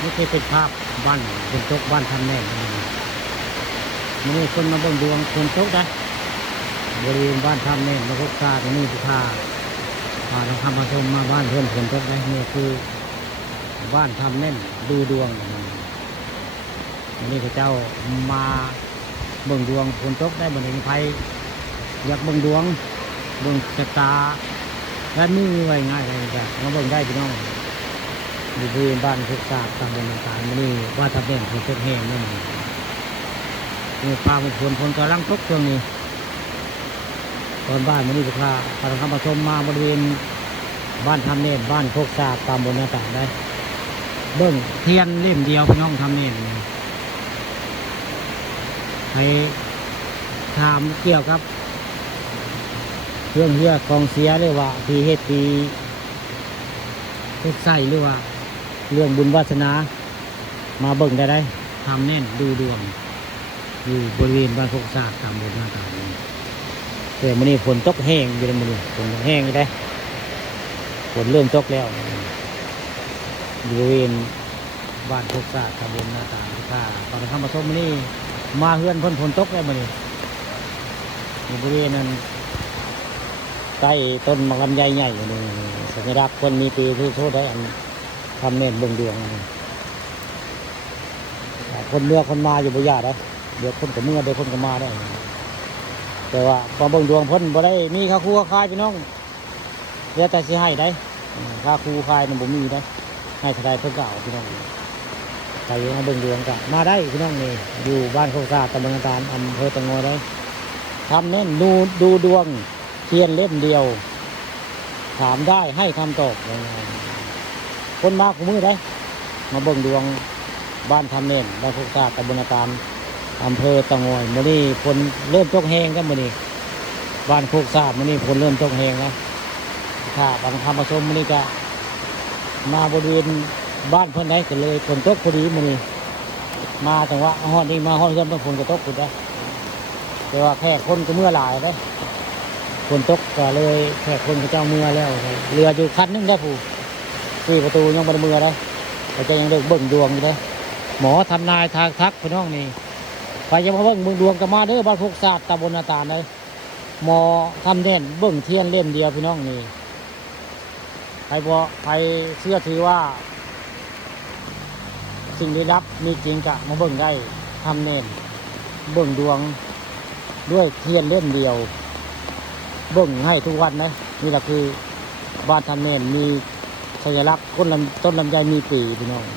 นี่คือเป็นภาพบ้านคนตกบ้านทำแน่มันนี่คนมาเบิ่งดวงคนตกนะบริเวณบ้านทำแน่มาพบชาตรงนี้ที่ท่าพาทางคำผสมมาบ้านเพื่อนคนตกได้นี่คือบ้านทำแน่นดูดวงวันนี้พระเจ้ามาเบิ่งดวงคนตกได้บนเองไฟอยากเบิ่งดวงเบิ่งชะตาและมือไว้ง่ายเลยจ้ะมาเบิ่งได้พี่น้องอยู่บริเวณบ้านทุกศาสตร์ตามบนต่างๆมันนี่ว่าทำแน่นคนตกแห้งนั่นนี่พาบุคคลคนกำลังตกตรงนี้ตอนบ้านมันนี่พาทางคำผสมมาบริเวณบ้านทำเน่นบ้านโคกศาสตร์ตามบนต่างๆได้เบิ่งเทียนเล่มเดียวพี่น้องทำเน่นให้ถามเกี่ยวกับเรื่องเรือกองเสียหรือว่าทีเฮ็ดทีเฮ็ดใส่หรือว่าเรื่องบุญวาสนามาเบิ่งได้ทำเน่นดูดวงอยู่บริเวณบ้านโคกศาสตร์ตามบนต่างๆแต่มื้อนี้ฝนตกแห้งอยู่ในมื้อนี้ฝนแห้งอยู่ได้ฝนเริ่มตกแล้วบริเวณบ้านโคกศาสตร์ตำบลนาตาท่าตอนทำผสมนี่มาเฮือนพ้นฝนตกแล้วมื้อนี้อยู่บริเวณนั้นใกล้ต้นมะลำไยใหญ่อยู่นี่สัญลักษณ์คนมีปีที่โทษได้อันทำเน่นเบิ่งดวงคนเมื่อคนมาอยู่บ่ยากได้เดี๋ยวคนกับเมื่อเดี๋ยวคนกับมาได้แต่ว่าพอเบิ่งดวงพ้นบ่ได้มีค่าครูค่าคายพี่น้องเดี๋ยวแต่สิให้ได้ค่าครูคายมันบ่มีได้ให้เท่าใดเพิ่นก็เอาพี่น้องใครมาเบิ่งดวงก็มาได้พี่น้องนี่อยู่บ้านโคกศาสตร์ตำบลต่างๆอำเภอตะงอยได้ทำเน่นดูดวงเทียนเล่มเดียวถามได้ให้คำตอบคนมาคู่มือได้มาเบิ่งดวงบ้านทำเน่นบ้านโคกศาสตร์ตำบลต่างๆอำเภอตะงอยมื้อนี้ฝนเริ่มตกแห้งกันมื้อนี้บ้านโคกศาสตร์มื้อนี้ฝนเริ่มตกแห้งแล้วถ้าบางคำผสมมื้อนี้ก็มาบริเวณบ้านเพิ่นได้ก็เลยฝนตกพอดีมื้อนี้มาจังหวะฮอดนี่มาฮอดเพิ่นฝนก็ตกพุ่นได้แต่ว่าแค่คนก็เมื่อหลายได้ฝนตกก็เลยแค่คนเขาเจ้าเมื่อแล้วเรืออยู่คันนึงได้ผู้ที่ประตูยังบ่ได้เมื่อได้เขาจะยังเลิกเบิ่งดวงอยู่ได้หมอทำนายทางทักพี่น้องนี่ใครจะมาเบิ่งดวงก็มาเด้อบ้านโคกศาสตร์ตำบลนาตาลได้หมอทำแน่นเบิ่งเทียนเล่มเดียวพี่น้องนี่ใครเชื่อถือว่าสิ่งลี้ลับมีจริงกะมาเบิ่งได้ทำแน่นเบิ่งดวงด้วยเทียนเล่มเดียวเบิ่งให้ทุกวันนะนี่แหละคือบ้านทำแน่นมีสัญลักษณ์ต้นลำไยมีปีพี่น้อง